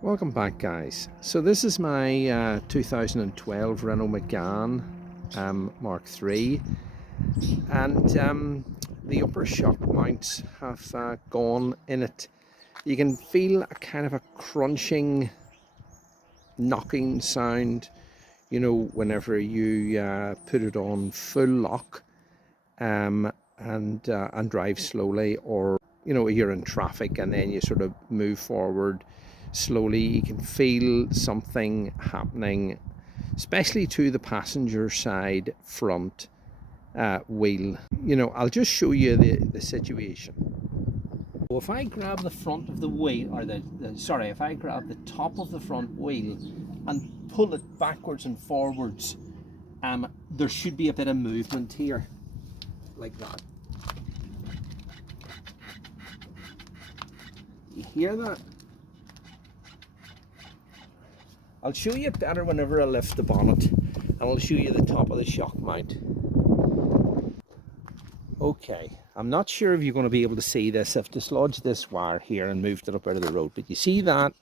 Welcome back, guys. So this is my 2012 Renault Megane Mark III, and the upper shock mounts have gone in it. You can feel a kind of a crunching, knocking sound, whenever you put it on full lock and drive slowly, or you're in traffic and then you sort of move forward slowly. You can feel something happening, especially to the passenger side front wheel. I'll just show you the situation. So if I grab the front of the wheel, or if I grab the top of the front wheel and pull it backwards and forwards, there should be a bit of movement here, like that. You hear that? I'll show you better whenever I lift the bonnet, and I'll show you the top of the shock mount. Okay, I'm not sure if you're going to be able to see this. I've dislodged this wire here and moved it up out of the road, but you see that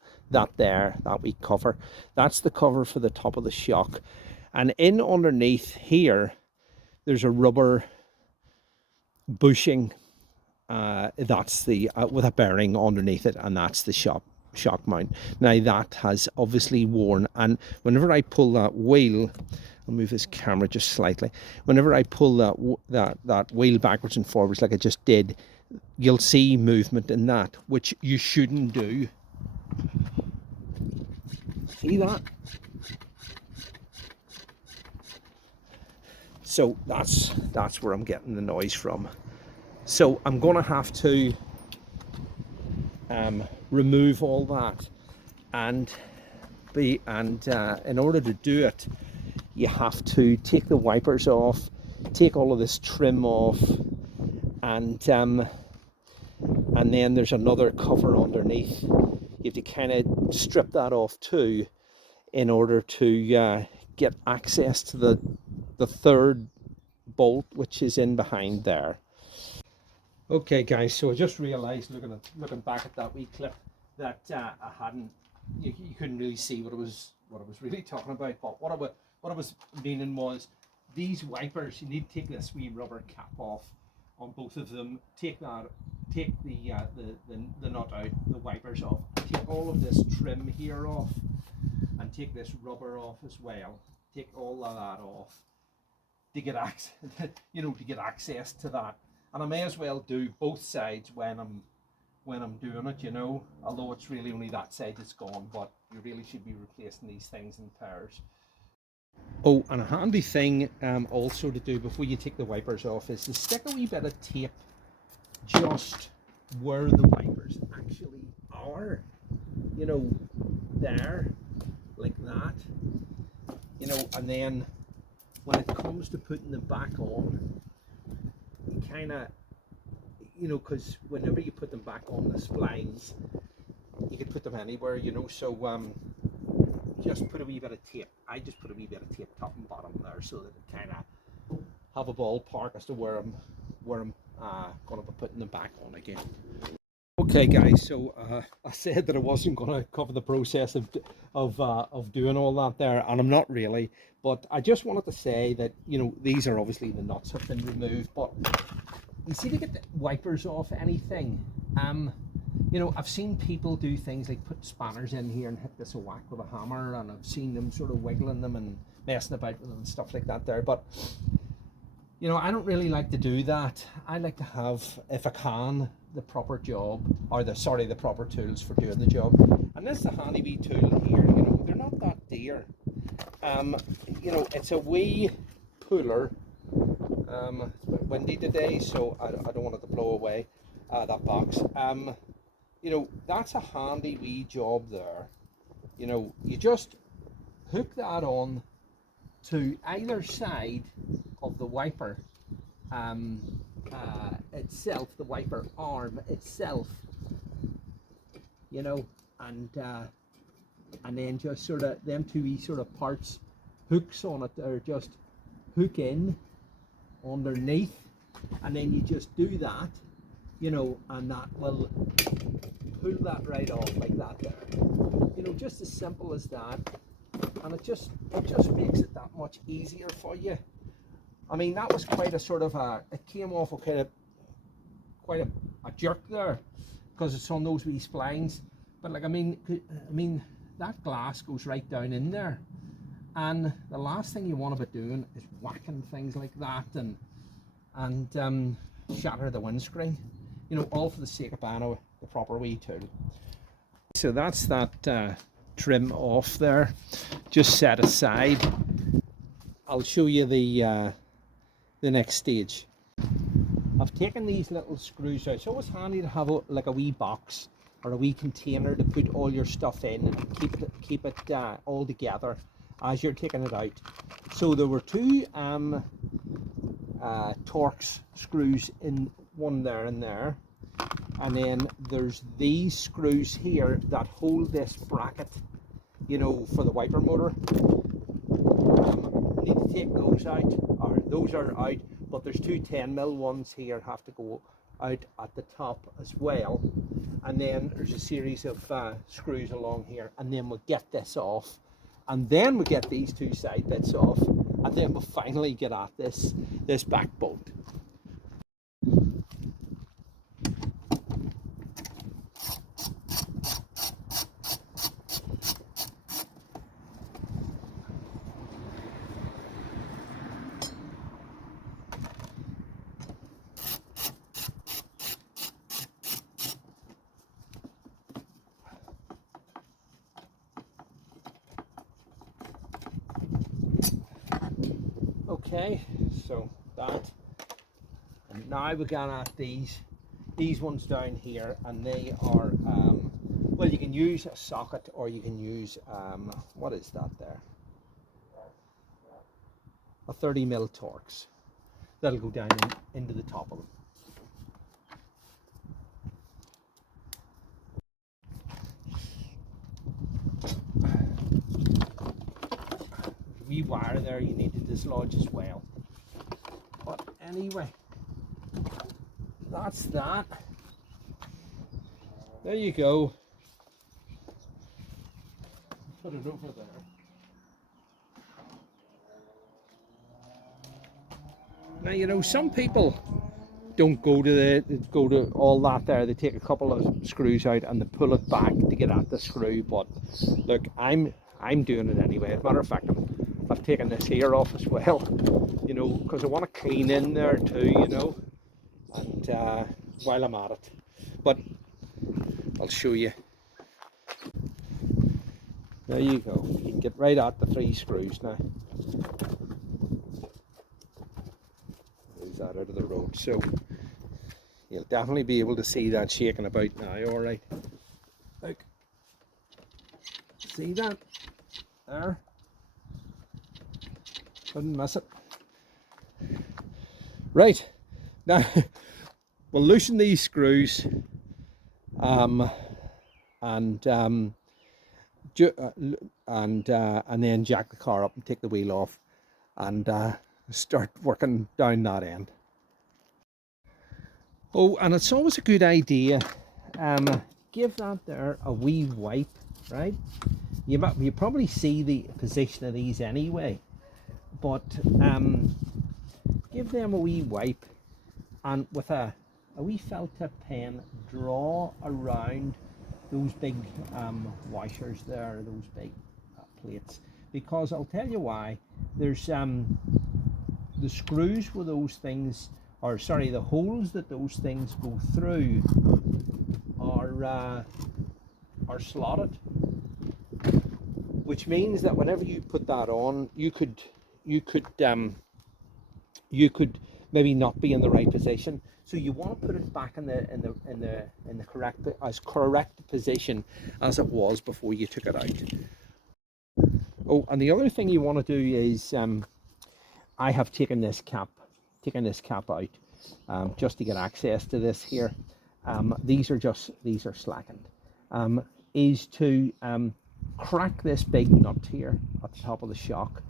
wee cover? That's the cover for the top of the shock. And in underneath here, there's a rubber bushing. That's the with a bearing underneath it, and that's the shock mount. Now that has obviously worn, and whenever I pull that wheel, I'll move this camera just slightly. Whenever I pull that wheel backwards and forwards like I just did, you'll see movement in that, which you shouldn't do. See that? So that's where I'm getting the noise from. So I'm gonna have to remove all that, and in order to do it, you have to take the wipers off, take all of this trim off, and then there's another cover underneath. You have to kind of strip that off too, in order to get access to the third bolt, which is in behind there. Okay, guys, so I just realized, looking back at that wee clip, that you couldn't really see what I was really talking about. But what I was meaning was, these wipers, you need to take this wee rubber cap off on both of them. Take the nut out, the wipers off. Take all of this trim here off, and take this rubber off as well. Take all of that off to get access, to get access to that. And I may as well do both sides when I'm doing it, although it's really only that side that's gone, but you really should be replacing these things in pairs. Oh, and a handy thing also to do before you take the wipers off is to stick a wee bit of tape just where the wipers actually are, there, like that, and then when it comes to putting them back on, you kind of, because whenever you put them back on the splines, you can put them anywhere, so just put a wee bit of tape. I just put a wee bit of tape top and bottom there, so that it kind of have a ballpark as to where I'm going to be putting them back on again. Okay, guys, so I said that I wasn't going to cover the process of doing all that there, and I'm not really, but I just wanted to say that, these are obviously, the nuts have been removed, but you see, to get the wipers off anything, I've seen people do things like put spanners in here and hit this a whack with a hammer, and I've seen them sort of wiggling them and messing about with them and stuff like that there, but I don't really like to do that. I like to have, if I can, the proper job, or the proper tools for doing the job. And this is a handy wee tool here, they're not that dear. It's a wee puller. It's a bit windy today, so I don't want it to blow away that box. That's a handy wee job there. You just hook that on to either side of the wiper itself, the wiper arm itself, and then just sort of them two wee sort of parts, hooks on it, or just hook in underneath, and then you just do that, and that will pull that right off like that there. just as simple as that, and it just makes it that much easier for you. I mean, that was quite a sort of it came off a kind of quite a jerk there, because it's on those wee splines. But like, I mean that glass goes right down in there, and the last thing you want to be doing is whacking things like that and shatter the windscreen, you know, all for the sake of buying the proper wee tool. So that's that trim off there, just set aside. I'll show you the next stage. I've taken these little screws out. It's always handy to have like a wee box or a wee container to put all your stuff in and keep it all together as you're taking it out. So there were two Torx screws, in one there and there, and then there's these screws here that hold this bracket, you know, for the wiper motor. Need to take those out, or those are out, but there's two 10mm ones here have to go out at the top as well, and then there's a series of screws along here, and then we'll get this off, and then we get these two side bits off, and then we'll finally get at this back bolt. Okay, so that, and now we're going at these ones down here, and they are well, you can use a socket, or you can use what is that there, a 30mm Torx that'll go down into the top of them. Wee wire there you need to dislodge as well. But anyway, that's that. There you go. Put it over there. Now, you know, some people don't go to all that there. They take a couple of screws out and they pull it back to get at the screw. But look, I'm doing it anyway. As a matter of fact, I've taken this here off as well, you know, because I want to clean in there too, you know, and while I'm at it. But I'll show you. There you go. You can get right at the 3 screws now. Is that out of the road? So you'll definitely be able to see that shaking about now. All right. Look. See that? There. Couldn't miss it. Right, now we'll loosen these screws and then jack the car up and take the wheel off and start working down that end. Oh, and it's always a good idea, give that there a wee wipe, right? You probably see the position of these anyway, but give them a wee wipe, and with a wee felt tip pen, draw around those big washers there, those big plates, because I'll tell you why. There's the screws with those things, or sorry, the holes that those things go through are slotted, which means that whenever you put that on, you could maybe not be in the right position. So you want to put it back in the correct position as it was before you took it out. Oh, and the other thing you want to do is, I have taken this cap out just to get access to this here. These are slackened. Is to crack this big nut here at the top of the shock,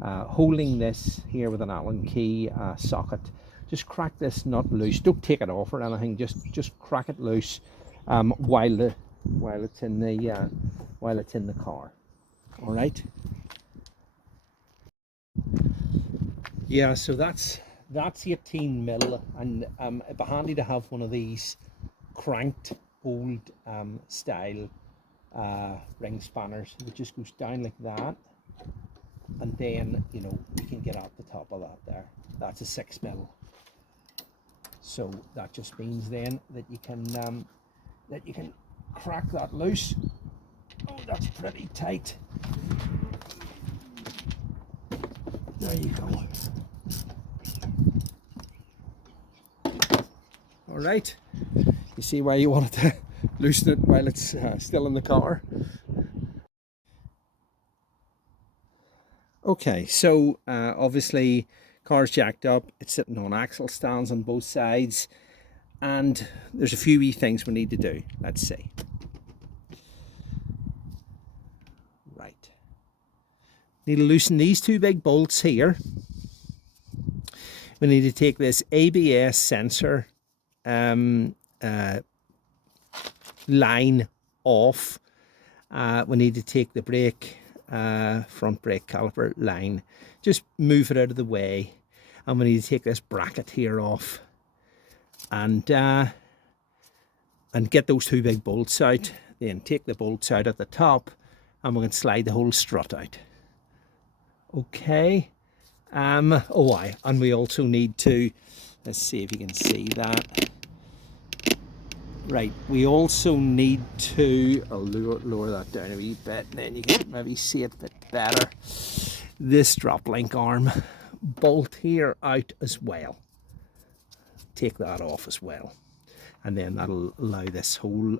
holding this here with an Allen key socket. Just crack this nut loose. Don't take it off or anything. Just crack it loose while it's in the while it's in the car. All right. Yeah, so that's 18 mil, and it'd be handy to have one of these cranked old style ring spanners. It just goes down like that, and then you can get out the top of that there. That's a 6 mil. So that just means then that you can crack that loose. Oh, that's pretty tight. There you go. All right. You see why you wanted to loosen it while it's still in the car. Okay, so obviously car's jacked up. It's sitting on axle stands on both sides, and there's a few wee things we need to do. Let's see. Right. Need to loosen these two big bolts here. We need to take this ABS sensor line off. We need to take the brake front brake caliper line, just move it out of the way, and we need to take this bracket here off and get those two big bolts out. Then take the bolts out at the top, and we can slide the whole strut out. Okay. And we also need to, let's see if you can see that. Right, we also need to, I'll lower that down a wee bit, and then you can maybe see it a bit better. This drop link arm bolt here out as well. Take that off as well, and then that'll allow this whole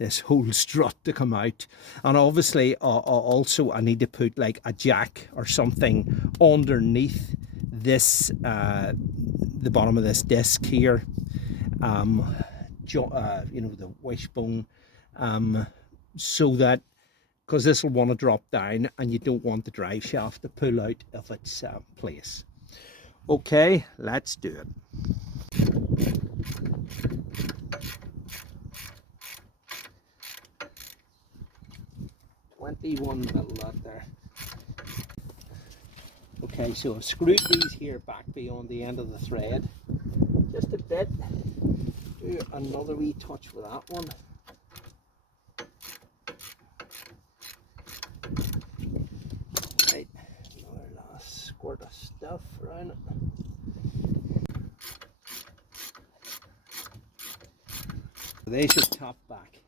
this whole strut to come out. And obviously also I need to put like a jack or something underneath this the bottom of this disc here, the wishbone, so that, because this will want to drop down and you don't want the drive shaft to pull out of its place. Okay, let's do it. 21 mil out there. Okay, so I've screwed these here back beyond the end of the thread just a bit. Do another wee touch with that one. Right, another last squirt of stuff around it. They should top back.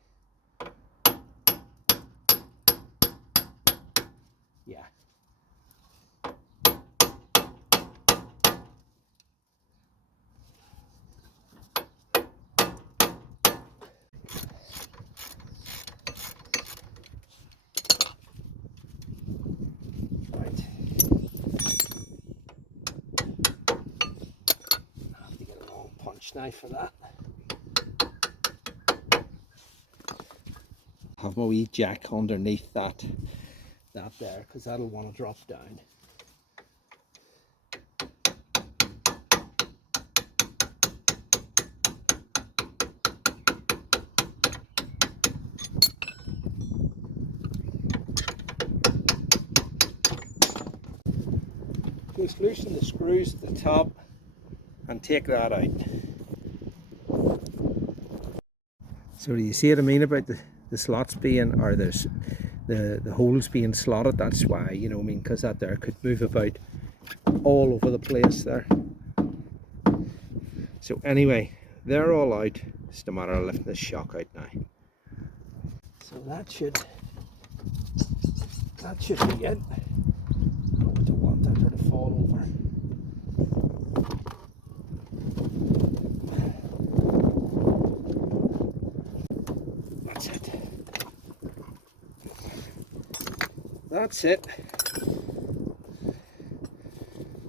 Yeah. Right. I have to get a long punch knife for that. Have my wee jack underneath that there, because that'll want to drop down. Just loosen the screws at the top and take that out. So do you see what I mean about the slots being, or there's the holes being slotted? That's why, you know what I mean, because that there could move about all over the place there. So anyway, they're all out. It's just a matter of lifting the shock out now. So that should be it. Oh, I don't want that to fall over. That's it. That's it.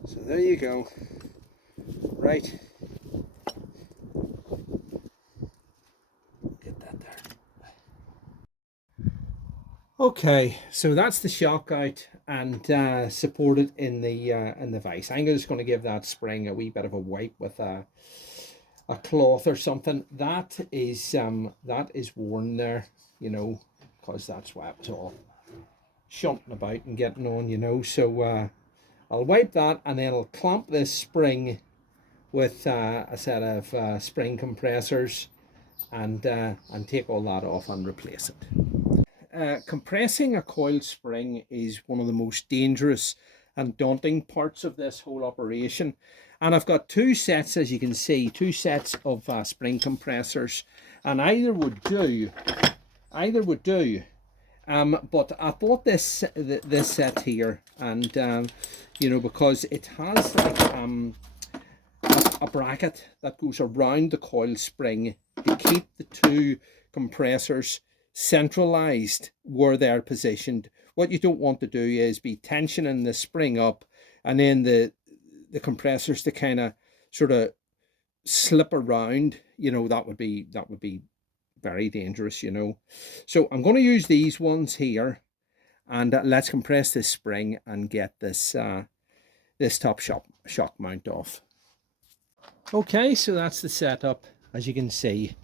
So there you go. Right. Get that there. Okay, so that's the shock out and supported in the vise. I'm just going to give that spring a wee bit of a wipe with a cloth or something, that is worn there, you know, because that's why it's all shunting about and getting on, you know. So I'll wipe that, and then I'll clamp this spring with a set of spring compressors, and take all that off and replace it. Compressing a coil spring is one of the most dangerous and daunting parts of this whole operation. And I've got two sets, as you can see, two sets of spring compressors, and either would do. But I bought this set here, and you know, because it has like a bracket that goes around the coil spring to keep the two compressors centralized where they're positioned. What you don't want to do is be tensioning the spring up, and then the compressors to kind of sort of slip around. You know, that would be very dangerous, you know. So I'm going to use these ones here, and let's compress this spring and get this this top shock mount off. Okay, so that's the setup, as you can see.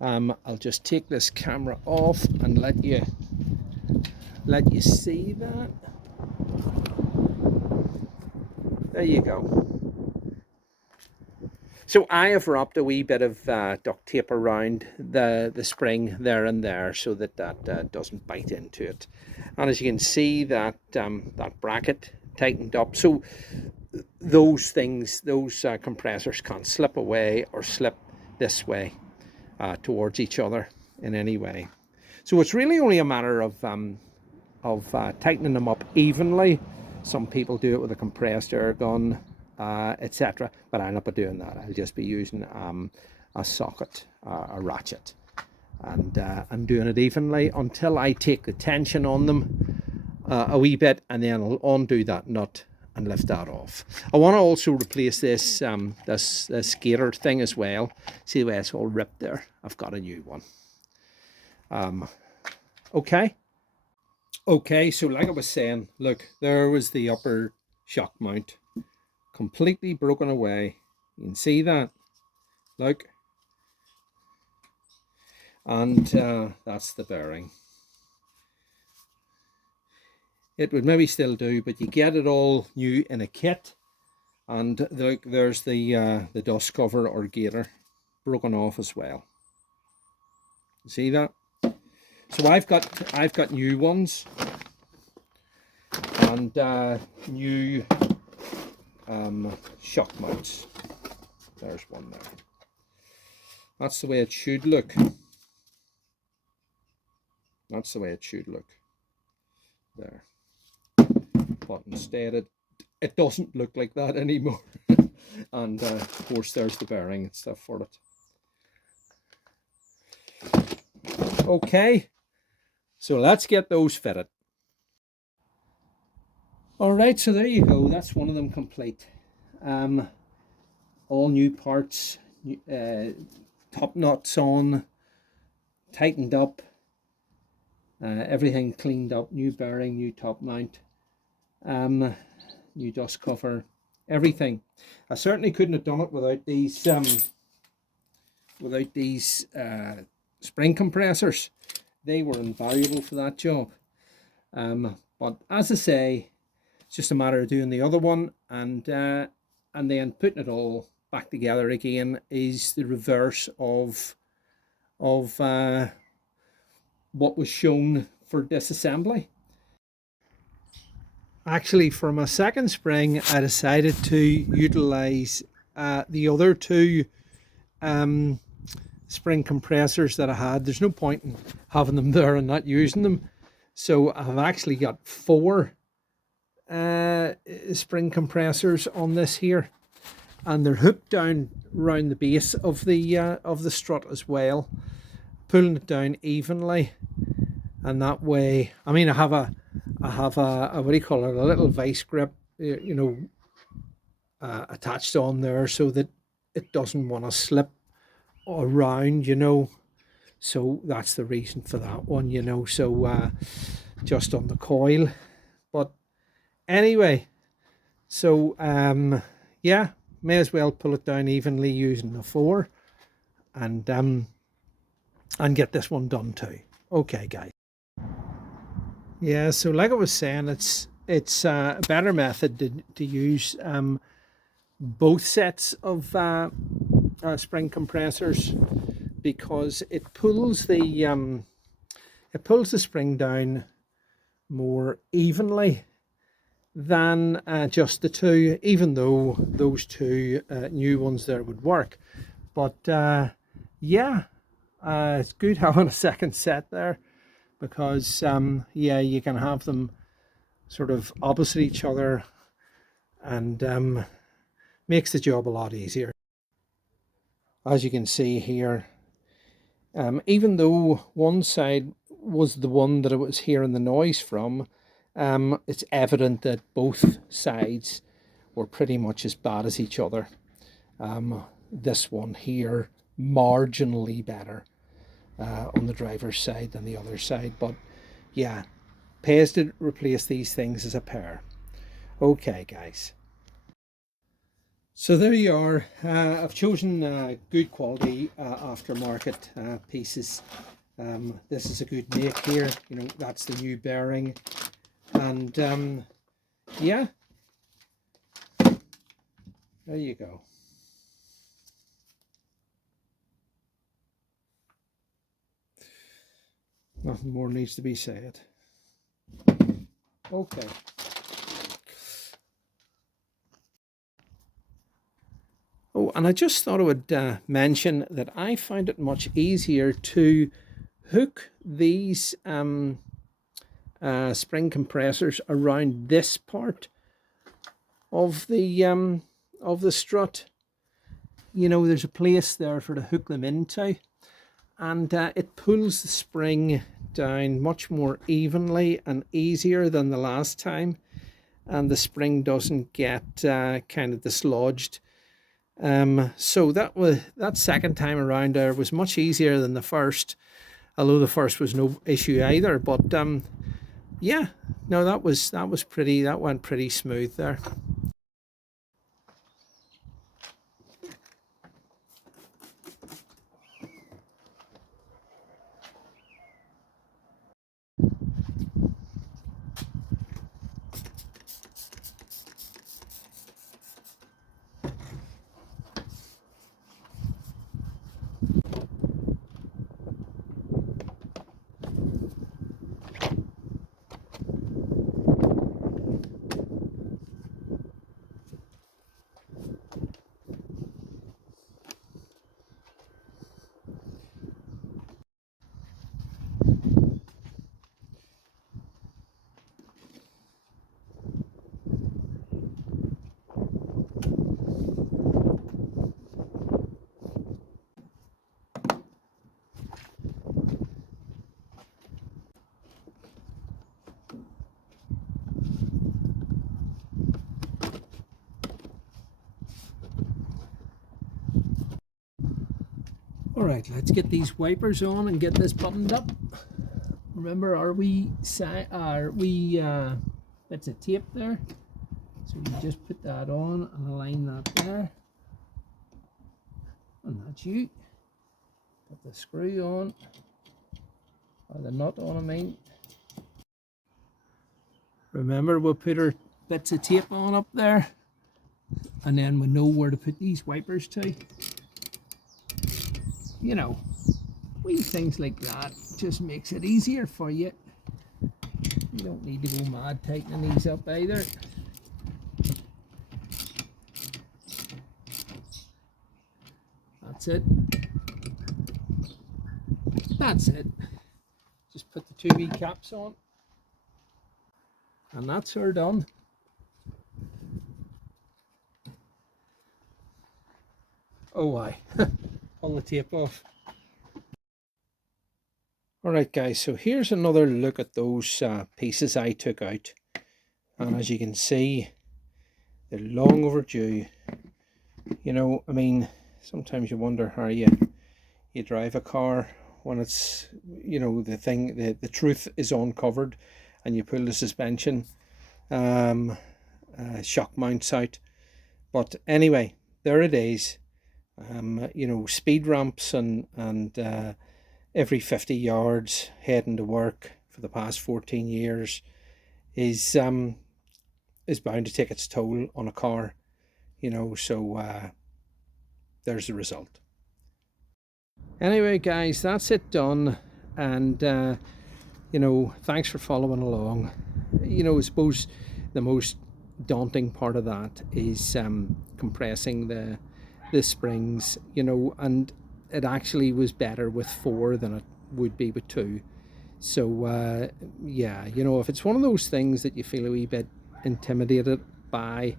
I'll just take this camera off and let you see that. There you go. So I have wrapped a wee bit of duct tape around the spring there and there, so that doesn't bite into it. And as you can see, that bracket tightened up, so those compressors can't slip away or slip this way towards each other in any way. So it's really only a matter of tightening them up evenly. Some people do it with a compressed air gun, etc. But I'll not be doing that. I'll just be using a socket, a ratchet, and doing it evenly until I take the tension on them a wee bit, and then I'll undo that nut and lift that off. I want to also replace this this gator thing as well. See the way it's all ripped there? I've got a new one. Okay, so like I was saying, look, there was the upper shock mount, completely broken away. You can see that, look, and that's the bearing. It would maybe still do, but you get it all new in a kit. And look, there's the dust cover or gator broken off as well. See that? So I've got new ones, and new shock mounts. There's one there. That's the way it should look. That's the way it should look there. But instead it doesn't look like that anymore. And of course there's the bearing and stuff for it. Okay, so let's get those fitted. All right, so there you go. That's one of them complete. All new parts, top nuts on, tightened up, everything cleaned up, new bearing, new top mount, new dust cover, everything. I certainly couldn't have done it without these spring compressors. They were invaluable for that job. But as I say, it's just a matter of doing the other one, and then putting it all back together again is the reverse of what was shown for disassembly. Actually, for my second spring, I decided to utilize the other two spring compressors that I had. There's no point in having them there and not using them. So I've actually got 4 spring compressors on this here, and they're hooked down around the base of the strut as well, pulling it down evenly. And that way, I mean, I have a what do you call it, a little vice grip, you know, attached on there so that it doesn't want to slip around, you know. So that's the reason for that one, you know. So just on the coil. But anyway, so yeah, may as well pull it down evenly using the 4 and get this one done too. Okay, guys. Yeah, so like I was saying, it's a better method to use both sets of spring compressors, because it pulls the spring down more evenly than just the 2, even though those 2 new ones there would work. But yeah, it's good having a second set there, because yeah, you can have them sort of opposite each other, and makes the job a lot easier. As you can see here, even though one side was the one that I was hearing the noise from, it's evident that both sides were pretty much as bad as each other. This one here marginally better on the driver's side than the other side, but yeah, pays to replace these things as a pair. Okay, guys. So there you are. I've chosen good quality aftermarket pieces. This is a good make here. You know, that's the new bearing, and yeah, there you go. Nothing more needs to be said. Okay. Oh, and I just thought I would mention that I find it much easier to hook these spring compressors around this part of the strut. You know, there's a place there for to hook them into, and it pulls the spring down much more evenly and easier than the last time, and the spring doesn't get kind of dislodged. So that second time around there was much easier than the first, although the first was no issue either. But yeah, no, that went pretty smooth there. All right, let's get these wipers on and get this buttoned up. Remember our wee bits of tape there? So you just put that on and align that there. And that's you. Put the screw on, or the nut on, I mean. Remember, we'll put our bits of tape on up there, and then we know where to put these wipers to. You know, wee things like that just makes it easier for you. You don't need to go mad tightening these up either. That's it. That's it. Just put the 2 wee caps on, and that's her done. Oh, why? Pull the tape off. Alright guys, so here's another look at those pieces I took out, and as you can see, they're long overdue. You know, I mean, sometimes you wonder how you drive a car when it's, you know, the truth is uncovered and you pull the suspension shock mounts out. But anyway, there it is. You know, speed ramps and every 50 yards heading to work for the past 14 years is bound to take its toll on a car, you know. So there's the result. Anyway, guys, that's it done. And you know, thanks for following along. You know, I suppose the most daunting part of that is compressing the springs, you know, and it actually was better with 4 than it would be with 2. So yeah, you know, if it's one of those things that you feel a wee bit intimidated by,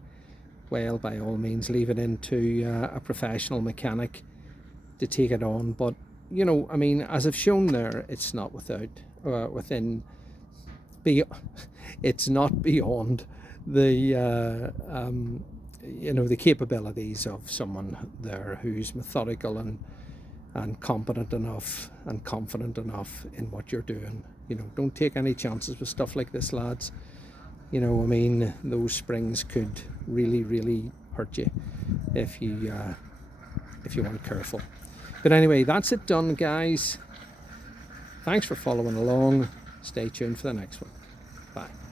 well, by all means leave it into a professional mechanic to take it on. But you know, I mean, as I've shown there, it's not it's not beyond the you know, the capabilities of someone there who's methodical and competent enough and confident enough in what you're doing. You know, don't take any chances with stuff like this, lads. You know, I mean, those springs could really hurt you if you weren't careful. But anyway, that's it done, guys. Thanks for following along. Stay tuned for the next one. Bye.